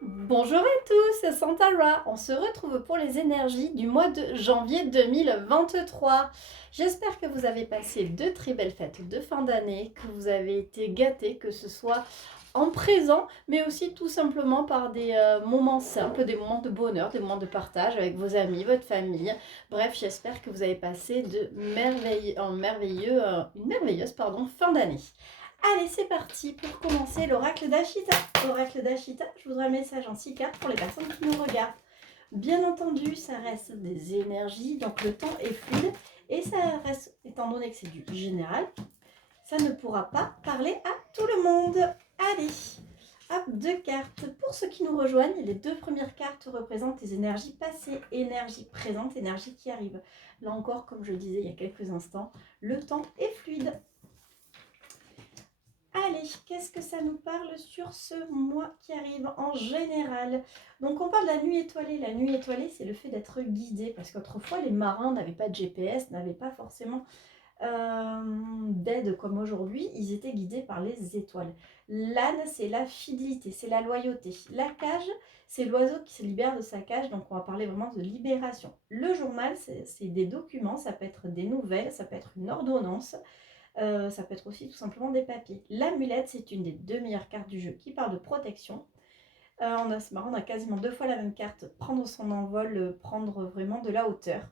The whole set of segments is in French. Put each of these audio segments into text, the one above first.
Bonjour à tous, c'est Santara. On se retrouve pour les énergies du mois de janvier 2023. J'espère que vous avez passé de très belles fêtes de fin d'année, que vous avez été gâtés, que ce soit en présent, mais aussi tout simplement par des moments simples, des moments de bonheur, des moments de partage avec vos amis, votre famille. Bref, j'espère que vous avez passé une merveilleuse fin d'année. Allez, c'est parti pour commencer l'oracle d'Ashita. L'oracle d'Ashita, je voudrais un message en 6 cartes pour les personnes qui nous regardent. Bien entendu, ça reste des énergies, donc le temps est fluide et ça reste, étant donné que c'est du général, ça ne pourra pas parler à tout le monde. Allez, hop, 2 cartes. Pour ceux qui nous rejoignent, les 2 premières cartes représentent les énergies passées, énergie présente, énergie qui arrive. Là encore, comme je le disais il y a quelques instants, le temps est fluide. Allez, qu'est-ce que ça nous parle sur ce mois qui arrive en général? Donc on parle de la nuit étoilée. La nuit étoilée, c'est le fait d'être guidé, parce qu'autrefois les marins n'avaient pas de GPS, n'avaient pas forcément d'aide comme aujourd'hui, ils étaient guidés par les étoiles. L'âne, c'est la fidélité, c'est la loyauté. La cage, c'est l'oiseau qui se libère de sa cage, donc on va parler vraiment de libération. Le journal, c'est des documents, ça peut être des nouvelles, ça peut être une ordonnance, ça peut être aussi tout simplement des papiers. L'amulette, c'est une des 2 meilleures cartes du jeu qui parle de protection. C'est marrant, on a quasiment 2 fois la même carte, prendre son envol, prendre vraiment de la hauteur.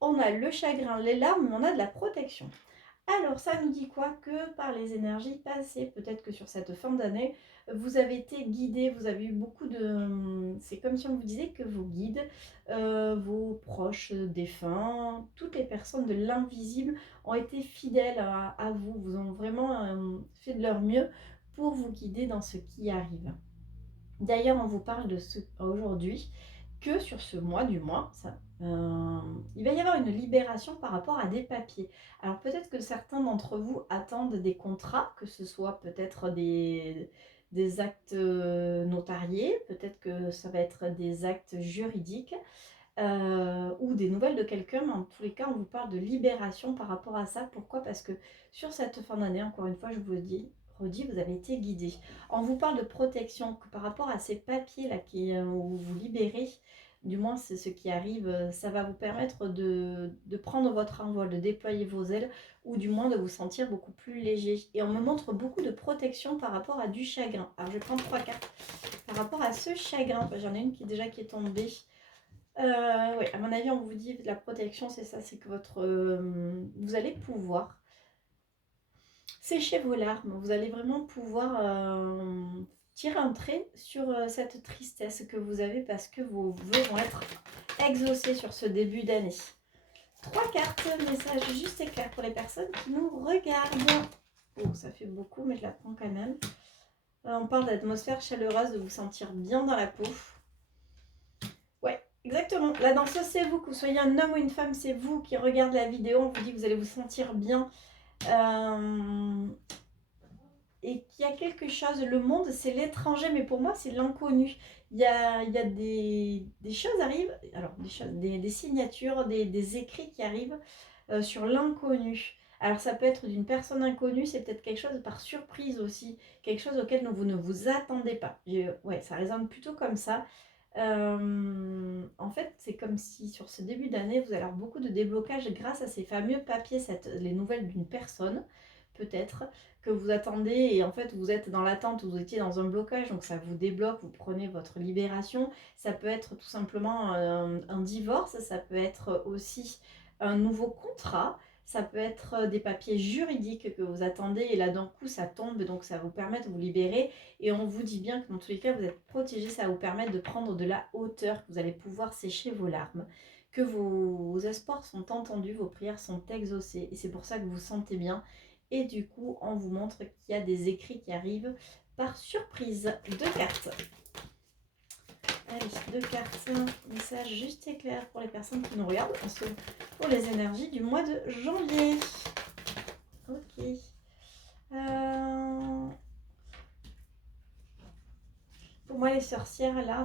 On a le chagrin, les larmes, mais on a de la protection. Alors, ça nous dit quoi? Que par les énergies passées, peut-être que sur cette fin d'année, vous avez été guidé, vous avez eu beaucoup de... C'est comme si on vous disait que vos guides, vos proches défunts, toutes les personnes de l'invisible ont été fidèles à vous, vous ont vraiment fait de leur mieux pour vous guider dans ce qui arrive. D'ailleurs, on vous parle de ce aujourd'hui que sur ce mois, du moins, il va y avoir une libération par rapport à des papiers. Alors peut-être que certains d'entre vous attendent des contrats, que ce soit peut-être des actes notariés, peut-être que ça va être des actes juridiques ou des nouvelles de quelqu'un, mais en tous les cas, on vous parle de libération par rapport à ça. Pourquoi? Parce que sur cette fin d'année, encore une fois, je vous le dis, redis, vous avez été guidé. On vous parle de protection, que par rapport à ces papiers-là où vous libérez, du moins c'est ce qui arrive, ça va vous permettre de prendre votre envol, de déployer vos ailes, ou du moins de vous sentir beaucoup plus léger. Et on me montre beaucoup de protection par rapport à du chagrin. Alors je prends 3 cartes. Par rapport à ce chagrin, j'en ai une qui est tombée. Oui, à mon avis, on vous dit la protection, c'est ça, c'est que vous allez pouvoir sécher vos larmes, vous allez vraiment pouvoir tirer un trait sur cette tristesse que vous avez parce que vos vœux vont être exaucés sur ce début d'année. 3 cartes, message juste et clair pour les personnes qui nous regardent. Oh, ça fait beaucoup, mais je la prends quand même. On parle d'atmosphère chaleureuse, de vous sentir bien dans la peau. Ouais, exactement. La danseuse, c'est vous. Que vous soyez un homme ou une femme, c'est vous qui regardez la vidéo. On vous dit que vous allez vous sentir bien. Et qu'il y a quelque chose. Le monde, c'est l'étranger, mais pour moi, c'est l'inconnu. Il y a des choses arrivent. Alors, des signatures, des écrits qui arrivent sur l'inconnu. Alors, ça peut être d'une personne inconnue. C'est peut-être quelque chose par surprise aussi. Quelque chose auquel vous ne vous attendez pas. Ouais, ça résonne plutôt comme ça. En fait, c'est comme si sur ce début d'année, vous allez avoir beaucoup de déblocage grâce à ces fameux papiers, les nouvelles d'une personne, peut-être, que vous attendez et en fait vous êtes dans l'attente, vous étiez dans un blocage, donc ça vous débloque, vous prenez votre libération. Ça peut être tout simplement un divorce, ça peut être aussi un nouveau contrat. Ça peut être des papiers juridiques que vous attendez et là d'un coup ça tombe, donc ça vous permet de vous libérer. Et on vous dit bien que dans tous les cas, vous êtes protégé, ça va vous permettre de prendre de la hauteur, que vous allez pouvoir sécher vos larmes, que vos espoirs sont entendus, vos prières sont exaucées. Et c'est pour ça que vous vous sentez bien. Et du coup, on vous montre qu'il y a des écrits qui arrivent par surprise. 2 cartes. Allez, 2 cartes. Message juste et clair pour les personnes qui nous regardent. Pour les énergies du mois de janvier. Ok. Pour moi, les sorcières, là,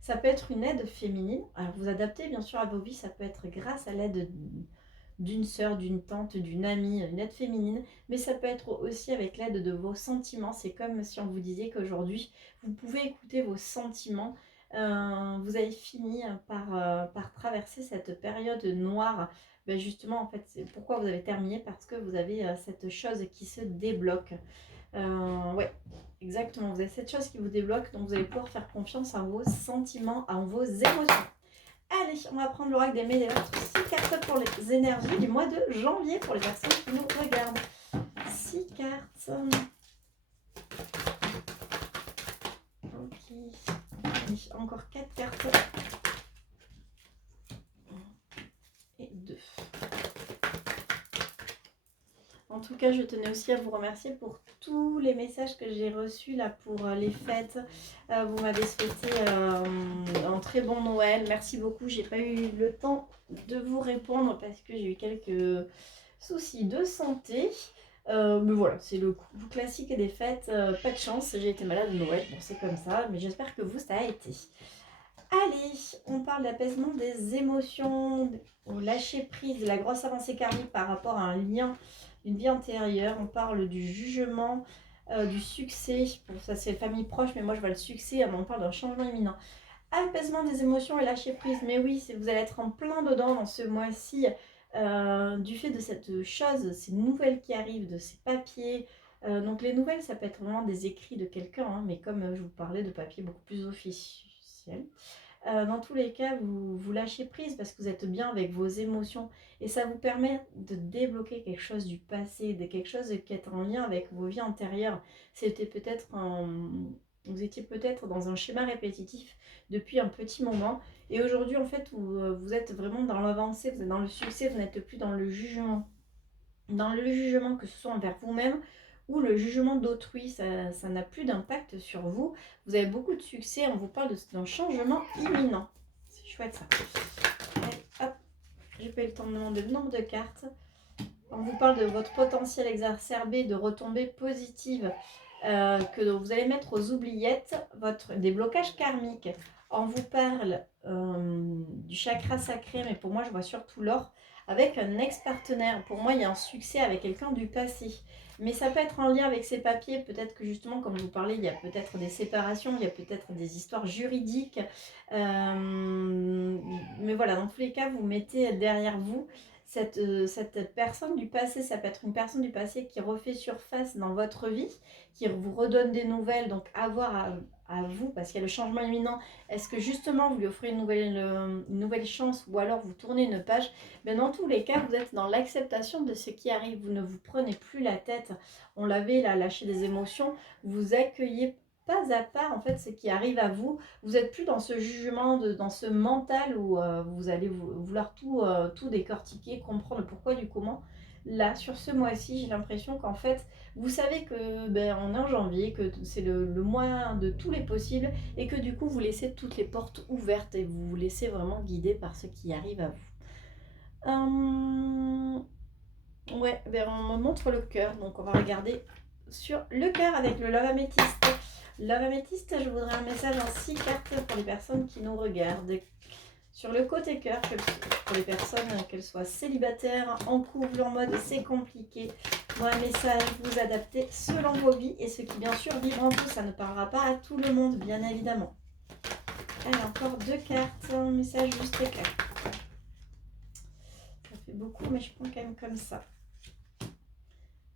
ça peut être une aide féminine. Alors, vous adaptez bien sûr à vos vies. Ça peut être grâce à l'aide d'une sœur, d'une tante, d'une amie, une aide féminine, mais ça peut être aussi avec l'aide de vos sentiments. C'est comme si on vous disait qu'aujourd'hui, vous pouvez écouter vos sentiments. Vous avez fini par traverser cette période noire. Ben justement, en fait, c'est pourquoi vous avez terminé, parce que vous avez cette chose qui se débloque. Ouais, exactement. Vous avez cette chose qui vous débloque, donc vous allez pouvoir faire confiance en vos sentiments, en vos émotions. Allez, on va prendre l'oracle des médiateurs. 6 cartes pour les énergies du mois de janvier pour les personnes qui nous regardent. 6 cartes. Ok. Allez, encore 4 cartes. Et 2. En tout cas, je tenais aussi à vous remercier pour tous les messages que j'ai reçus là pour les fêtes. Vous m'avez souhaité un très bon Noël. Merci beaucoup. J'ai pas eu le temps de vous répondre parce que j'ai eu quelques soucis de santé. Mais voilà, c'est le classique des fêtes. Pas de chance, j'ai été malade de Noël. Bon, c'est comme ça, mais j'espère que vous, ça a été. Allez, on parle d'apaisement des émotions, au lâcher prise, de la grosse avancée karmique par rapport à un lien, une vie antérieure. On parle du jugement, du succès. Bon, ça c'est famille proche, mais moi je vois le succès. On parle d'un changement imminent. Apaisement des émotions et lâcher prise. Mais oui, vous allez être en plein dedans dans ce mois-ci, du fait de cette chose, ces nouvelles qui arrivent, de ces papiers. Donc les nouvelles, ça peut être vraiment des écrits de quelqu'un, hein, mais comme je vous parlais de papiers beaucoup plus officiels. Dans tous les cas, vous lâchez prise parce que vous êtes bien avec vos émotions et ça vous permet de débloquer quelque chose du passé, de quelque chose qui est en lien avec vos vies antérieures. C'était peut-être vous étiez peut-être dans un schéma répétitif depuis un petit moment et aujourd'hui en fait vous êtes vraiment dans l'avancée, vous êtes dans le succès, vous n'êtes plus dans le jugement. Dans le jugement, que ce soit envers vous-même ou le jugement d'autrui, ça n'a plus d'impact sur vous. Vous avez beaucoup de succès, on vous parle d'un changement imminent. C'est chouette ça. Allez, hop, j'ai pas eu le temps de demander le nombre de cartes. On vous parle de votre potentiel exacerbé, de retombées positives que vous allez mettre aux oubliettes, des blocages karmiques. On vous parle du chakra sacré, mais pour moi je vois surtout l'or, avec un ex-partenaire. Pour moi il y a un succès avec quelqu'un du passé. Mais ça peut être en lien avec ces papiers, peut-être que justement comme je vous parlais, il y a peut-être des séparations, il y a peut-être des histoires juridiques. Mais voilà, dans tous les cas, vous mettez derrière vous cette personne du passé. Ça peut être une personne du passé qui refait surface dans votre vie, qui vous redonne des nouvelles, donc à voir à vous, parce qu'il y a le changement imminent. Est-ce que justement vous lui offrez une nouvelle chance ou alors vous tournez une page? Mais dans tous les cas, vous êtes dans l'acceptation de ce qui arrive. Vous ne vous prenez plus la tête. On l'avait là, lâché des émotions. Vous accueillez pas à pas en fait ce qui arrive à vous. Vous n'êtes plus dans ce jugement, dans ce mental où vous allez vouloir tout décortiquer, comprendre le pourquoi du comment. Là, sur ce mois-ci, j'ai l'impression qu'en fait, vous savez que on est en janvier, que c'est le mois de tous les possibles et que du coup, vous laissez toutes les portes ouvertes et vous vous laissez vraiment guider par ce qui arrive à vous. Ouais, on me montre le cœur, donc on va regarder sur le cœur avec le Love Améthyste. Love Améthyste, je voudrais un message en 6 cartes pour les personnes qui nous regardent. Sur le côté cœur, pour les personnes, qu'elles soient célibataires, en couple, en mode c'est compliqué. Moi, un message, vous adaptez selon vos vies et ce qui bien sûr vibre en vous, ça ne parlera pas à tout le monde, bien évidemment. Allez, encore 2 cartes, un message juste clair. Ça fait beaucoup, mais je prends quand même comme ça.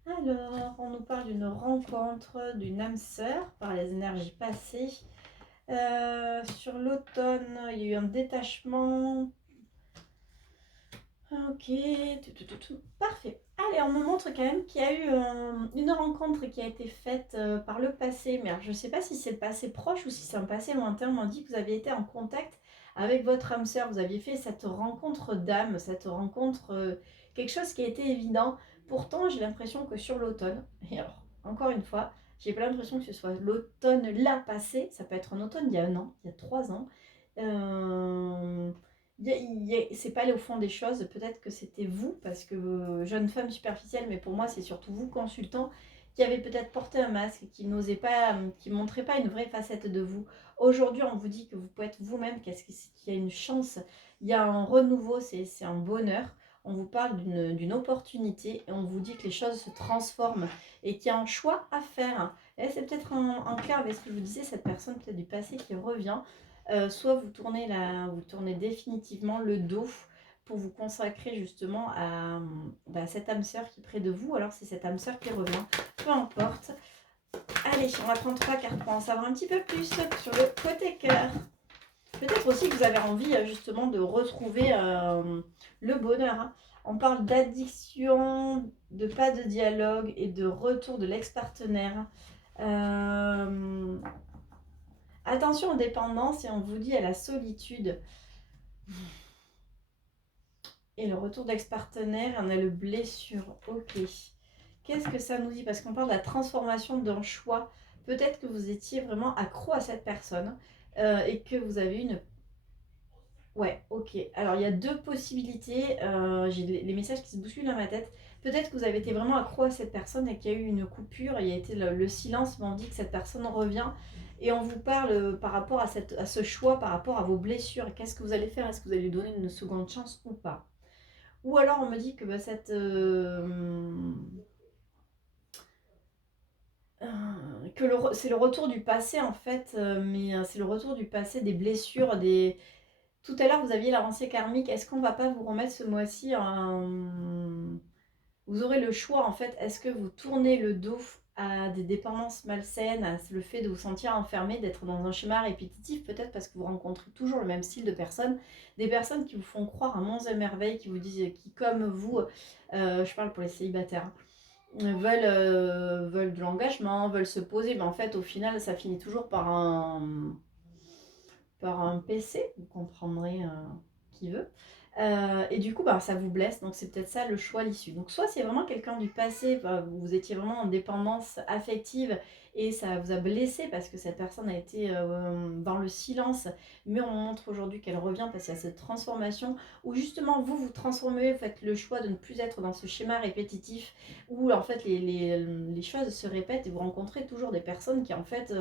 Alors, on nous parle d'une rencontre, d'une âme sœur par les énergies passées. Sur l'automne, il y a eu un détachement. Ok, parfait. Allez, on me montre quand même qu'il y a eu une rencontre qui a été faite par le passé. Mais alors, je ne sais pas si c'est le passé proche ou si c'est un passé lointain. On m'a dit que vous aviez été en contact avec votre âme sœur. Vous aviez fait cette rencontre d'âme, cette rencontre, quelque chose qui a été évident. Pourtant, j'ai l'impression que sur l'automne, et alors, encore une fois, j'ai pas l'impression que ce soit l'automne là passé. Ça peut être un automne il y a 1 an, il y a 3 ans. C'est pas aller au fond des choses, peut-être que c'était vous, parce que jeune femme superficielle, mais pour moi c'est surtout vous, consultant, qui avez peut-être porté un masque, qui n'osait pas, qui montrait pas une vraie facette de vous. Aujourd'hui, on vous dit que vous pouvez être vous-même, qu'il y a une chance, il y a un renouveau, c'est un bonheur. On vous parle d'une opportunité et on vous dit que les choses se transforment et qu'il y a un choix à faire. Et c'est peut-être en clair avec ce que je vous disais, cette personne peut-être du passé qui revient. Soit vous tournez définitivement le dos pour vous consacrer justement à cette âme sœur qui est près de vous. Alors c'est cette âme sœur qui revient, peu importe. Allez, on va prendre 3 cartes pour en savoir un petit peu plus sur le côté cœur. Peut-être aussi que vous avez envie justement de retrouver le bonheur. Hein. On parle d'addiction, de pas de dialogue et de retour de l'ex-partenaire. Attention aux dépendances et on vous dit à la solitude. Et le retour d'ex-partenaire, on a le blessure. Ok. Qu'est-ce que ça nous dit? Parce qu'on parle de la transformation d'un choix. Peut-être que vous étiez vraiment accro à cette personne et que vous avez une... Ouais, ok. Alors, il y a 2 possibilités. J'ai les messages qui se bousculent dans ma tête. Peut-être que vous avez été vraiment accro à cette personne et qu'il y a eu une coupure. Il y a été le silence, mais on dit que cette personne revient. Et on vous parle par rapport à ce choix, par rapport à vos blessures. Qu'est-ce que vous allez faire? Est-ce que vous allez lui donner une seconde chance ou pas? Ou alors on me dit que c'est le retour du passé en fait, mais c'est le retour du passé, des blessures, des... Tout à l'heure vous aviez l'avancée karmique, est-ce qu'on va pas vous remettre ce mois-ci Vous aurez le choix en fait, est-ce que vous tournez le dos à des dépendances malsaines, à le fait de vous sentir enfermé, d'être dans un schéma répétitif, peut-être parce que vous rencontrez toujours le même style de personnes, des personnes qui vous font croire à monts et merveilles, qui vous disent, qui comme vous, je parle pour les célibataires, veulent de l'engagement, veulent se poser, mais en fait au final ça finit toujours par un PC, vous comprendrez qui veut. Et du coup, ça vous blesse. Donc, c'est peut-être ça le choix, l'issue. Donc, soit c'est vraiment quelqu'un du passé, vous étiez vraiment en dépendance affective et ça vous a blessé parce que cette personne a été dans le silence. Mais on montre aujourd'hui qu'elle revient parce qu'il y a cette transformation où justement vous transformez, vous faites le choix de ne plus être dans ce schéma répétitif où en fait les choses se répètent et vous rencontrez toujours des personnes qui en fait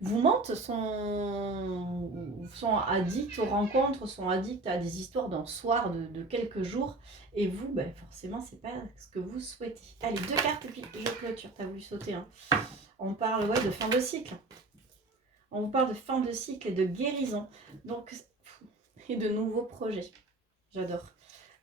vous mentent, sont addicts aux rencontres, sont addicts à des histoires d'un soir de quelques jours. Et vous, forcément, c'est pas ce que vous souhaitez. Allez, 2 cartes et puis je clôture. T'as voulu sauter, hein. On parle de fin de cycle. On vous parle de fin de cycle et de guérison. Donc, et de nouveaux projets. J'adore.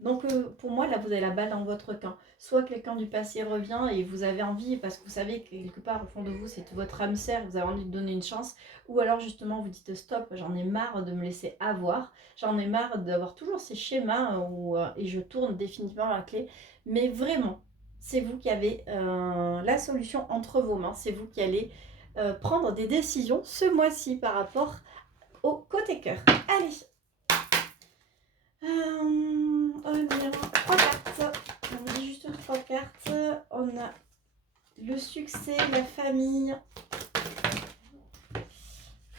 Donc pour moi, là, vous avez la balle dans votre camp. Soit quelqu'un du passé revient et vous avez envie, parce que vous savez que quelque part au fond de vous, c'est votre âme sœur, vous avez envie de donner une chance. Ou alors justement, vous dites stop, j'en ai marre de me laisser avoir. J'en ai marre d'avoir toujours ces schémas et je tourne définitivement la clé. Mais vraiment, c'est vous qui avez la solution entre vos mains. C'est vous qui allez prendre des décisions ce mois-ci par rapport au côté cœur. Allez, on va dire 3 cartes. On vous dit juste 3 cartes. On a le succès, la famille.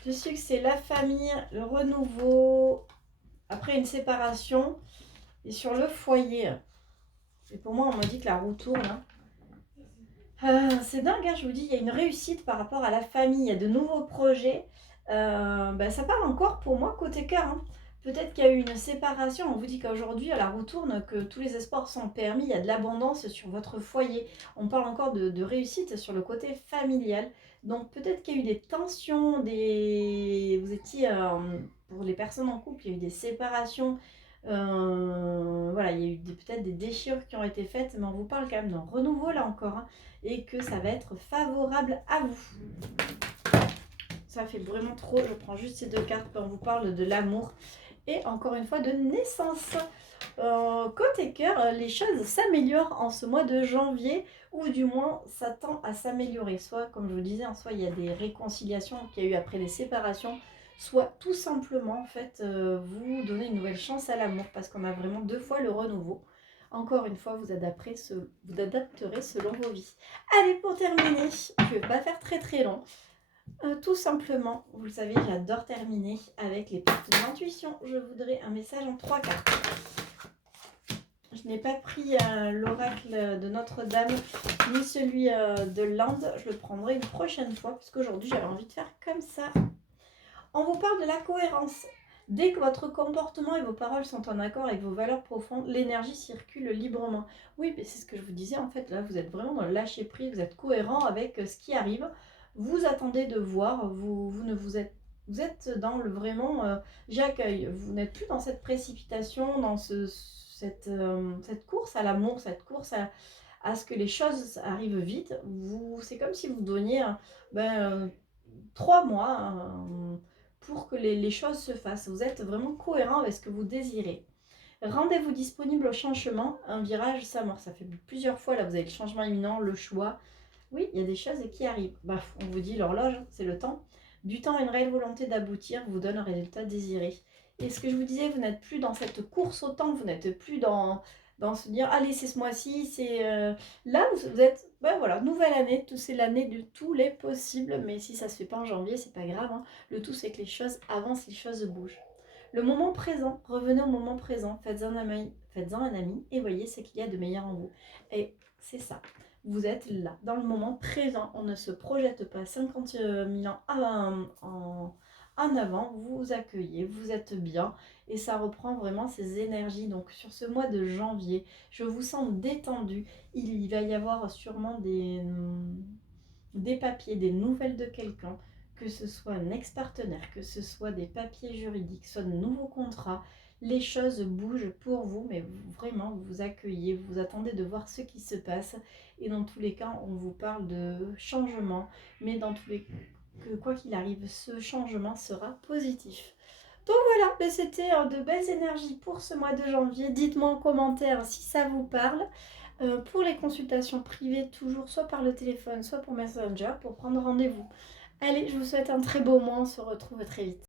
Le succès, la famille, le renouveau. Après une séparation. Et sur le foyer. Et pour moi, on me dit que la roue tourne. C'est dingue, hein, je vous dis, il y a une réussite par rapport à la famille. Il y a de nouveaux projets. Ça parle encore pour moi côté cœur. Hein. Peut-être qu'il y a eu une séparation. On vous dit qu'aujourd'hui, à la roue tourne, que tous les espoirs sont permis. Il y a de l'abondance sur votre foyer. On parle encore de réussite sur le côté familial. Donc peut-être qu'il y a eu des tensions, vous étiez, pour les personnes en couple, il y a eu des séparations. Voilà, il y a eu peut-être des déchirures qui ont été faites, mais on vous parle quand même d'un renouveau là encore. Hein, et que ça va être favorable à vous. Ça fait vraiment trop. Je prends juste ces 2 cartes. On vous parle de l'amour et encore une fois de naissance. Côté cœur, les choses s'améliorent en ce mois de janvier, ou du moins ça tend à s'améliorer. Soit, comme je vous disais, soit il y a des réconciliations qu'il y a eu après des séparations, soit tout simplement en fait vous donnez une nouvelle chance à l'amour parce qu'on a vraiment 2 fois le renouveau. Encore une fois, vous adapterez selon vos vies. Allez, pour terminer, je ne vais pas faire très très long. Tout simplement, vous le savez, j'adore terminer avec les cartes de l'intuition. Je voudrais un message en 3 cartes. Je n'ai pas pris l'oracle de Notre-Dame, ni celui de l'Inde. Je le prendrai une prochaine fois, parce qu'aujourd'hui, j'avais envie de faire comme ça. On vous parle de la cohérence. Dès que votre comportement et vos paroles sont en accord avec vos valeurs profondes, l'énergie circule librement. Oui, mais c'est ce que je vous disais, en fait, là, vous êtes vraiment dans le lâcher-prise, vous êtes cohérent avec ce qui arrive, vous attendez de voir, vous ne vous êtes... Vous êtes dans le vraiment j'accueille. Vous n'êtes plus dans cette précipitation, dans cette course à l'amour, cette course à ce que les choses arrivent vite. C'est comme si vous donniez ben, 3 mois pour que les choses se fassent. Vous êtes vraiment cohérent avec ce que vous désirez. Rendez-vous disponible au changement. Un virage s'amorce. Ça fait plusieurs fois, là, vous avez le changement imminent, le choix. Oui, il y a des choses qui arrivent. Baf, on vous dit l'horloge, c'est le temps. Du temps, une réelle volonté d'aboutir vous donne un résultat désiré. Et ce que je vous disais, vous n'êtes plus dans cette course au temps, vous n'êtes plus dans se dire, allez, c'est ce mois-ci, c'est... Là, vous êtes, ben voilà, nouvelle année, c'est l'année de tous les possibles, mais si ça se fait pas en janvier, c'est pas grave, hein. Le tout, c'est que les choses avancent, les choses bougent. Le moment présent, revenez au moment présent, faites-en un ami et voyez ce qu'il y a de meilleur en vous. Et c'est ça. Vous êtes là, dans le moment présent. On ne se projette pas 50 000 ans en avant. Vous vous accueillez, vous êtes bien. Et ça reprend vraiment ces énergies. Donc sur ce mois de janvier, je vous sens détendu. Il va y avoir sûrement des papiers, des nouvelles de quelqu'un, que ce soit un ex-partenaire, que ce soit des papiers juridiques, soit de nouveaux contrats. Les choses bougent pour vous, mais vraiment, vous vous accueillez, vous attendez de voir ce qui se passe. Et dans tous les cas, on vous parle de changement, mais dans tous les cas, quoi qu'il arrive, ce changement sera positif. Donc voilà, ben c'était de belles énergies pour ce mois de janvier. Dites-moi en commentaire si ça vous parle. Pour les consultations privées, toujours soit par le téléphone, soit pour Messenger, pour prendre rendez-vous. Allez, je vous souhaite un très beau mois, on se retrouve très vite.